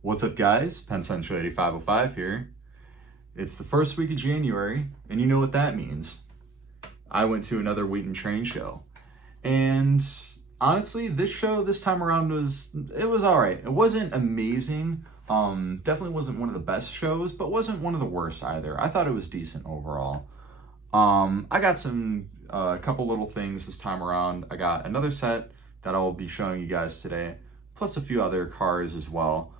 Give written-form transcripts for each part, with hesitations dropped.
What's up, guys? Penn Central 8505 here. It's the first week of January, and you know what that means. I went to another Wheaton train show. And honestly, this show this time around was all right. It wasn't amazing. Definitely wasn't one of the best shows, but wasn't one of the worst either. I thought it was decent overall. I got a couple little things this time around. I got another set that I'll be showing you guys today, plus a few other cars as well.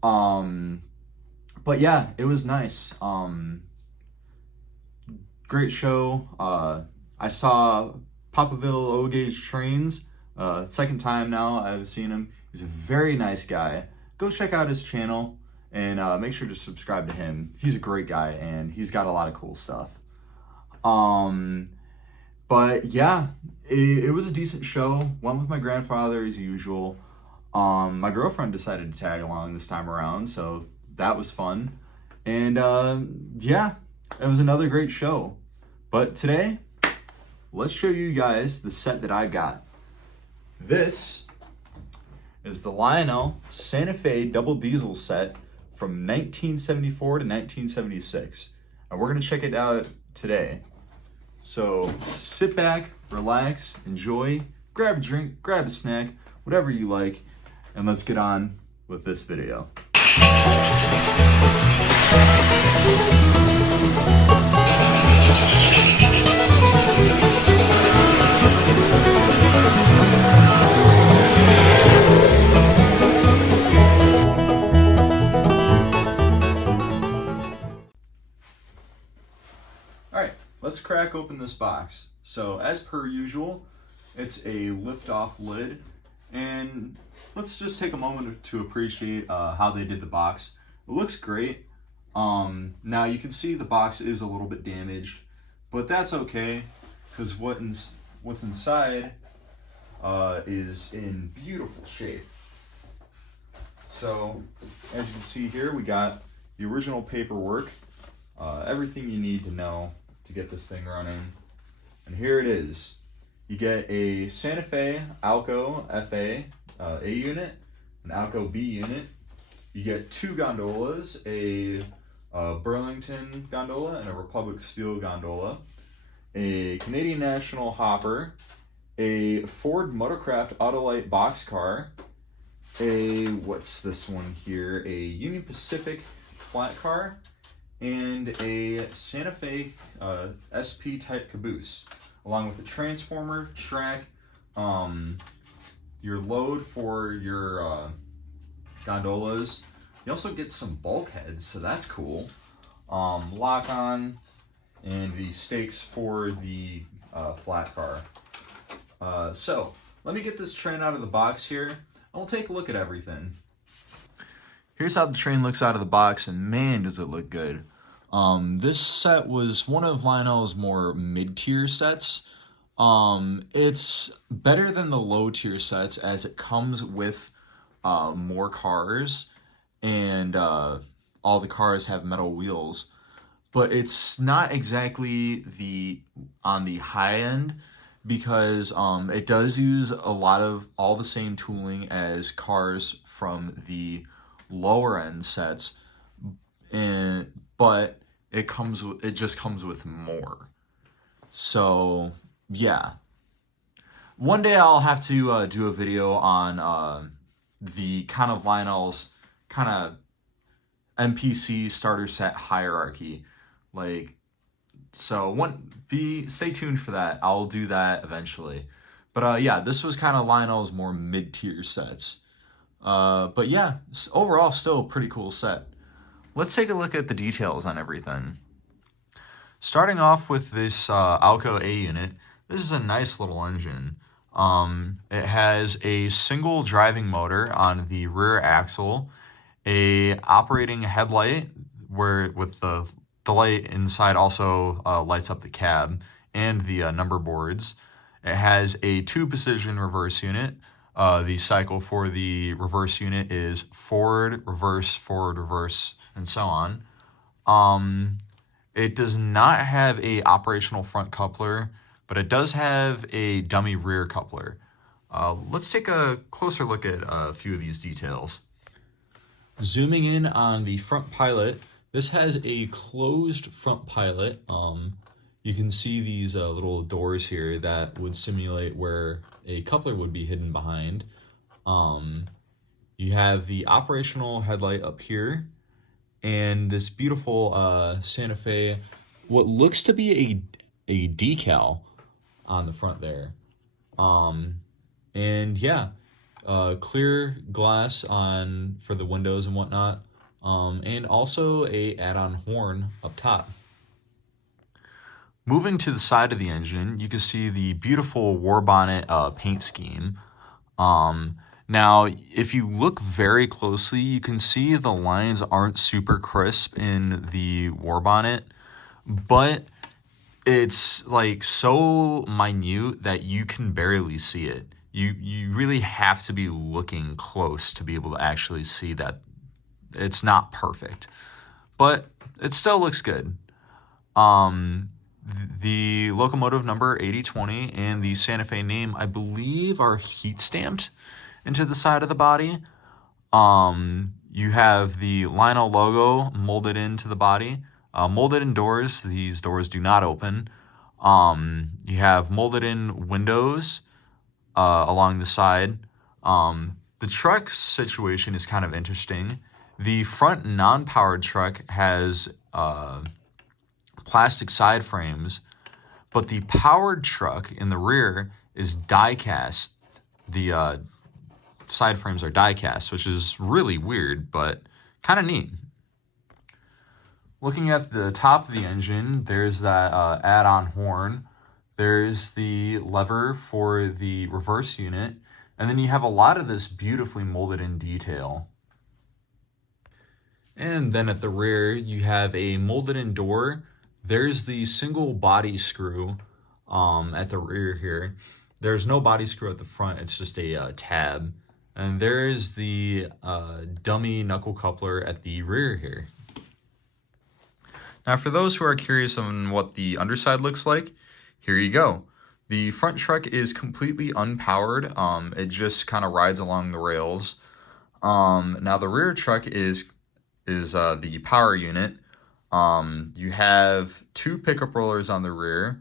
But yeah, it was nice. Great show. I saw PapVille O Gauge Trains. Second time now I've seen him. He's a very nice guy. Go check out his channel and make sure to subscribe to him. He's a great guy and he's got a lot of cool stuff. But yeah, it was a decent show. Went with my grandfather as usual. My girlfriend decided to tag along this time around, so that was fun. And yeah, it was another great show. But today, let's show you guys the set that I got. This is the Lionel Santa Fe double diesel set from 1974 to 1976. And we're gonna check it out today. So sit back, relax, enjoy, grab a drink, grab a snack, whatever you like, and let's get on with this video. Alright, let's crack open this box. So as per usual, it's a lift-off lid, and let's just take a moment to appreciate how they did the box. It looks great. Now you can see the box is a little bit damaged, but that's okay, because what's inside is in beautiful shape. So as you can see here, we got the original paperwork, everything you need to know to get this thing running. And here it is. You get a Santa Fe Alco FA A unit, an Alco B unit. You get two gondolas, a Burlington gondola and a Republic Steel gondola, a Canadian National hopper, a Ford Motorcraft Autolite boxcar, what's this one here? A Union Pacific flat car, and a Santa Fe SP type caboose, along with a transformer, track, your load for your gondolas. You also get some bulkheads, so that's cool. Lock-on, and the stakes for the flat car. So let me get this train out of the box here, and we'll take a look at everything. Here's how the train looks out of the box, and man, does it look good. This set was one of Lionel's more mid-tier sets. It's better than the low-tier sets as it comes with more cars, and all the cars have metal wheels. But it's not exactly on the high end, because it does use a lot of all the same tooling as cars from the lower end sets, but it just comes with more. So yeah, one day I'll have to do a video on the kind of Lionel's kind of NPC starter set hierarchy, stay tuned for that. I'll do that eventually. But yeah, this was kind of Lionel's more mid-tier sets. But yeah, overall still a pretty cool set. Let's take a look at the details on everything. Starting off with this Alco A unit, this is a nice little engine. It has a single driving motor on the rear axle, a operating headlight with the light inside also lights up the cab and the number boards. It has a 2-position reverse unit. The cycle for the reverse unit is forward, reverse, and so on. It does not have a operational front coupler, but it does have a dummy rear coupler. Let's take a closer look at a few of these details. Zooming in on the front pilot, this has a closed front pilot. You can see these little doors here that would simulate where a coupler would be hidden behind. You have the operational headlight up here, and this beautiful Santa Fe, what looks to be a decal on the front there. And yeah, clear glass on for the windows and whatnot, and also a add-on horn up top. Moving to the side of the engine, you can see the beautiful war bonnet paint scheme. Now, if you look very closely, you can see the lines aren't super crisp in the war bonnet, but it's like so minute that you can barely see it. You really have to be looking close to be able to actually see that it's not perfect, but it still looks good. The locomotive number 8020 and the Santa Fe name, I believe, are heat stamped into the side of the body. You have the Lionel logo molded into the body. Molded in doors, these doors do not open. You have molded in windows along the side. The truck situation is kind of interesting. The front non-powered truck has plastic side frames, but the powered truck in the rear is die cast. The side frames are die cast, which is really weird, but kind of neat. Looking at the top of the engine, there's that add-on horn. There's the lever for the reverse unit, and then you have a lot of this beautifully molded in detail. And then at the rear, you have a molded in door. There's the single body screw at the rear here. There's no body screw at the front, it's just a tab. And there's the dummy knuckle coupler at the rear here. Now, for those who are curious on what the underside looks like, here you go. The front truck is completely unpowered. It just kind of rides along the rails. Now, the rear truck is the power unit. You have 2 pickup rollers on the rear.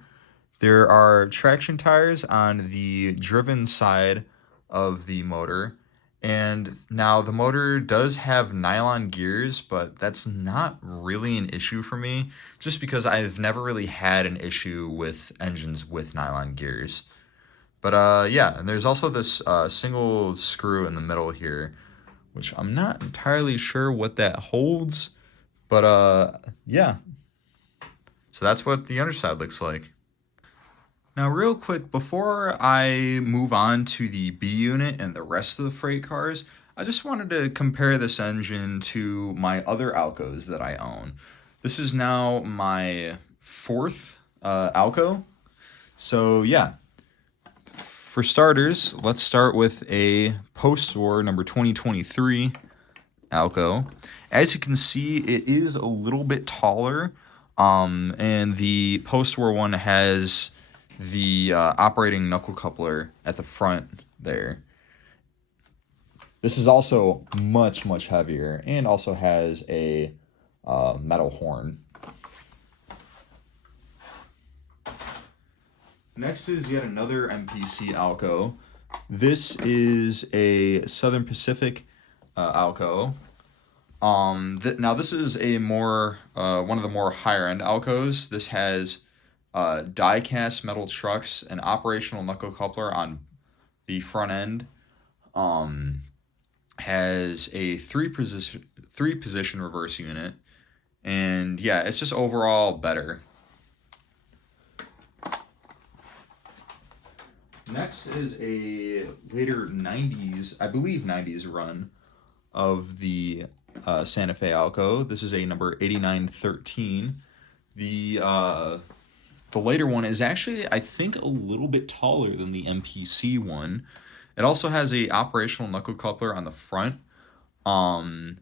There are traction tires on the driven side of the motor. And now the motor does have nylon gears, but that's not really an issue for me, just because I've never really had an issue with engines with nylon gears. But yeah, and there's also this single screw in the middle here, which I'm not entirely sure what that holds, but yeah. So that's what the underside looks like. Now, real quick, before I move on to the B unit and the rest of the freight cars, I just wanted to compare this engine to my other Alcos that I own. This is now my 4th Alco. So yeah, for starters, let's start with a post-war number 2023 Alco. As you can see, it is a little bit taller, and the post-war one has the operating knuckle coupler at the front there. This is also much heavier and also has a metal horn. Next is yet another MPC Alco. This is a Southern Pacific Alco. Now this is a more one of the more higher end Alcos. This has die-cast metal trucks, an operational knuckle coupler on the front end, has a three position reverse unit, and yeah, it's just overall better. Next is a later 90s, I believe 90s run of the Santa Fe Alco. This is a number 8913. The later one is actually, I think, a little bit taller than the MPC one. It also has a operational knuckle coupler on the front, and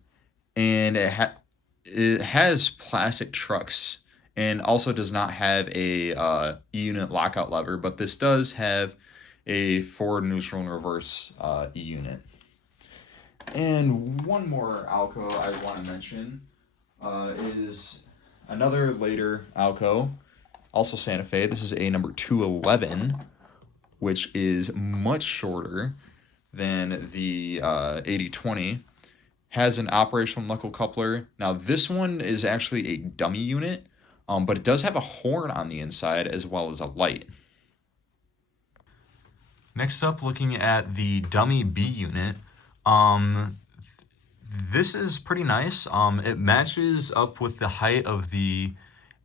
it has plastic trucks, and also does not have a E-unit lockout lever, but this does have a forward, neutral, and reverse E-unit. And one more Alco I want to mention is another later Alco, also Santa Fe. This is a number 211, which is much shorter than the 8020. Has an operational knuckle coupler. Now this one is actually a dummy unit, but it does have a horn on the inside as well as a light. Next up, looking at the dummy B unit. This is pretty nice. It matches up with the height of the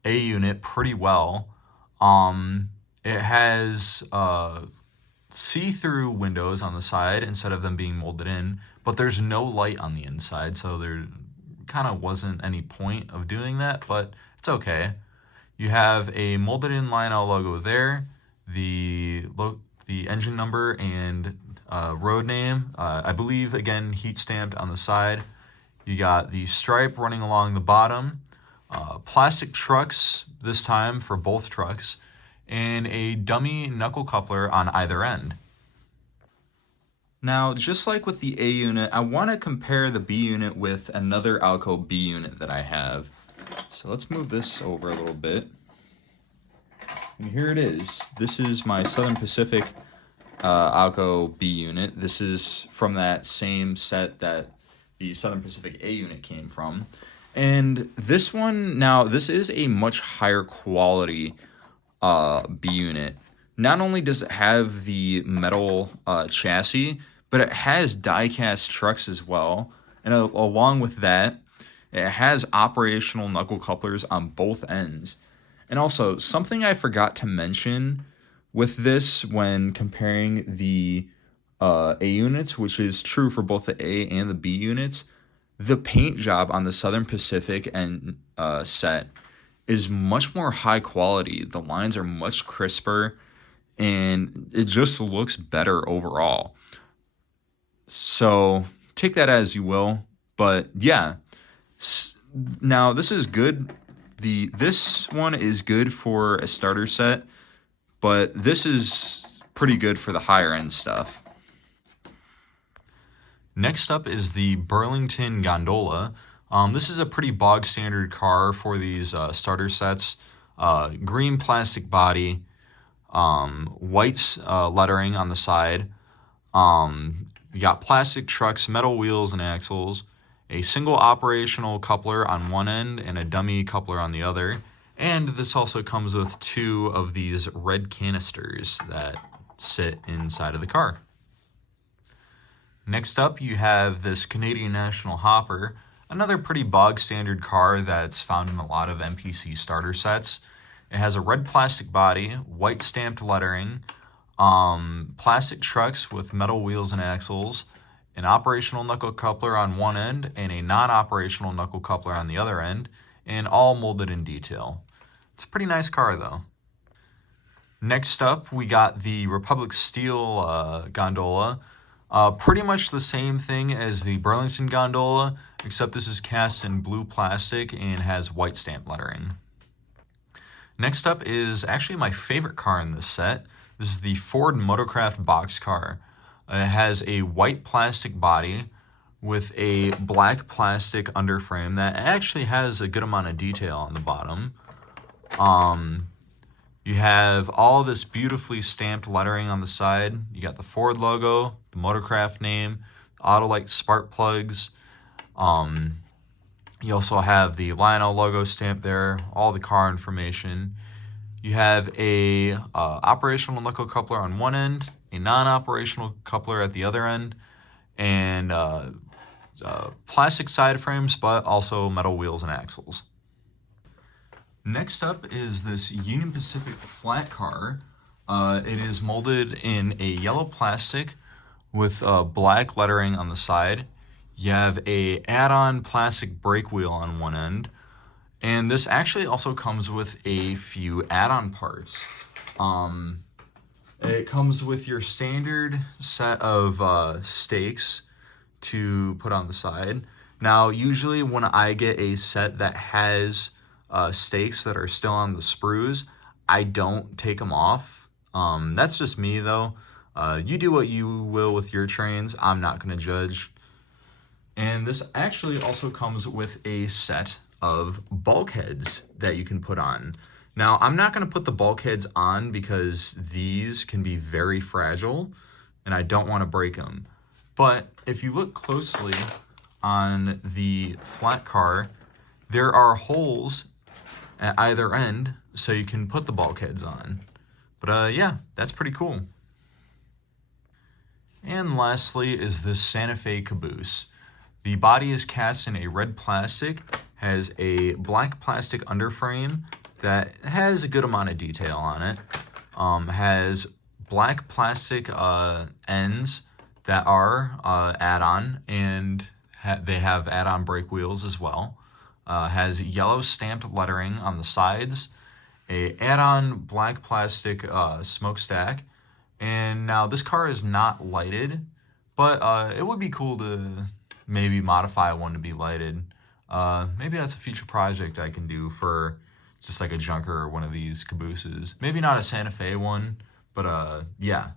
A unit pretty well. It has see-through windows on the side instead of them being molded in, but there's no light on the inside, so there kind of wasn't any point of doing that, but it's okay. You have a molded in Lionel logo there, the engine number and road name, I believe, again, heat stamped on the side. You got the stripe running along the bottom, plastic trucks this time for both trucks, and a dummy knuckle coupler on either end. Now, just like with the A unit, I want to compare the B unit with another Alco B unit that I have. So let's move this over a little bit. And here it is. This is my Southern Pacific Alco B unit. This is from that same set that the Southern Pacific A unit came from. And this one, now, this is a much higher quality B unit. Not only does it have the metal chassis, but it has die-cast trucks as well. And along with that, it has operational knuckle couplers on both ends. And also, something I forgot to mention with this when comparing the A units, which is true for both the A and the B units, the paint job on the Southern Pacific and set is much more high quality. The lines are much crisper, and it just looks better overall. So take that as you will, but yeah. Now this is good. This one is good for a starter set, but this is pretty good for the higher end stuff. Next up is the Burlington Gondola. This is a pretty bog standard car for these starter sets. Green plastic body, white lettering on the side. You got plastic trucks, metal wheels and axles, a single operational coupler on one end and a dummy coupler on the other. And this also comes with 2 of these red canisters that sit inside of the car. Next up, you have this Canadian National Hopper, another pretty bog standard car that's found in a lot of MPC starter sets. It has a red plastic body, white stamped lettering, plastic trucks with metal wheels and axles, an operational knuckle coupler on one end and a non-operational knuckle coupler on the other end, and all molded in detail. It's a pretty nice car though. Next up, we got the Republic Steel Gondola. Pretty much the same thing as the Burlington Gondola, except this is cast in blue plastic and has white stamp lettering. Next up is actually my favorite car in this set. This is the Ford Motorcraft boxcar. It has a white plastic body with a black plastic underframe that actually has a good amount of detail on the bottom. You have all this beautifully stamped lettering on the side. You got the Ford logo, the Motorcraft name, Autolite spark plugs. You also have the Lionel logo stamped there, all the car information. You have a operational knuckle coupler on one end, a non-operational coupler at the other end, and plastic side frames, but also metal wheels and axles. Next up is this Union Pacific flat car. It is molded in a yellow plastic with black lettering on the side. You have a add-on plastic brake wheel on one end. And this actually also comes with a few add-on parts. It comes with your standard set of stakes to put on the side. Now, usually when I get a set that has stakes that are still on the sprues, I don't take them off. That's just me though. You do what you will with your trains. I'm not going to judge. And this actually also comes with a set of bulkheads that you can put on. Now, I'm not going to put the bulkheads on because these can be very fragile and I don't want to break them. But if you look closely on the flat car, there are holes at either end so you can put the bulkheads on. But yeah, that's pretty cool. And lastly is this Santa Fe caboose. The body is cast in a red plastic, has a black plastic underframe that has a good amount of detail on it, has black plastic ends that are add-on, and they have add-on brake wheels as well. Has yellow stamped lettering on the sides, a add-on black plastic smokestack, and now this car is not lighted, but it would be cool to maybe modify one to be lighted. Maybe that's a future project I can do for just like a junker or one of these cabooses. Maybe not a Santa Fe one, but yeah.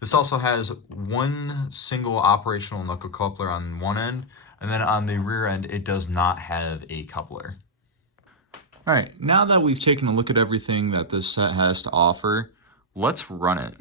This also has one single operational knuckle coupler on one end, and then on the rear end, it does not have a coupler. All right, now that we've taken a look at everything that this set has to offer, let's run it.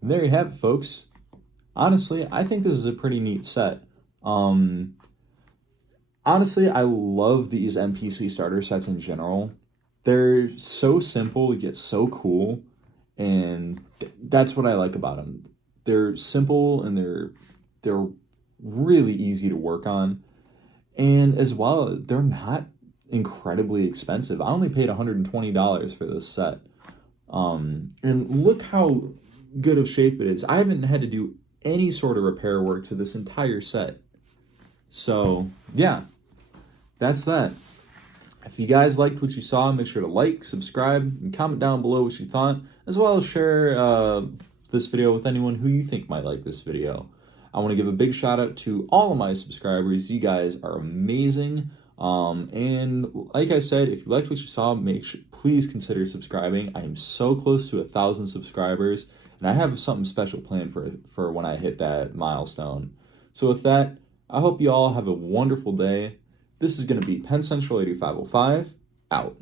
There you have it, folks. Honestly, I think this is a pretty neat set. Honestly, I love these NPC starter sets in general. They're so simple yet so cool, and that's what I like about them. They're simple and they're really easy to work on, and as well, they're not incredibly expensive. I only paid $120 for this set. And look how good of shape it is. I haven't had to do any sort of repair work to this entire set. So yeah, that's that. If you guys liked what you saw, make sure to like, subscribe, and comment down below what you thought, as well as share this video with anyone who you think might like this video. I want to give a big shout out to all of my subscribers. You guys are amazing. And like I said, if you liked what you saw, please consider subscribing. I am so close to 1,000 subscribers, and I have something special planned for when I hit that milestone. So with that, I hope you all have a wonderful day. This is going to be Penn Central 8505, out.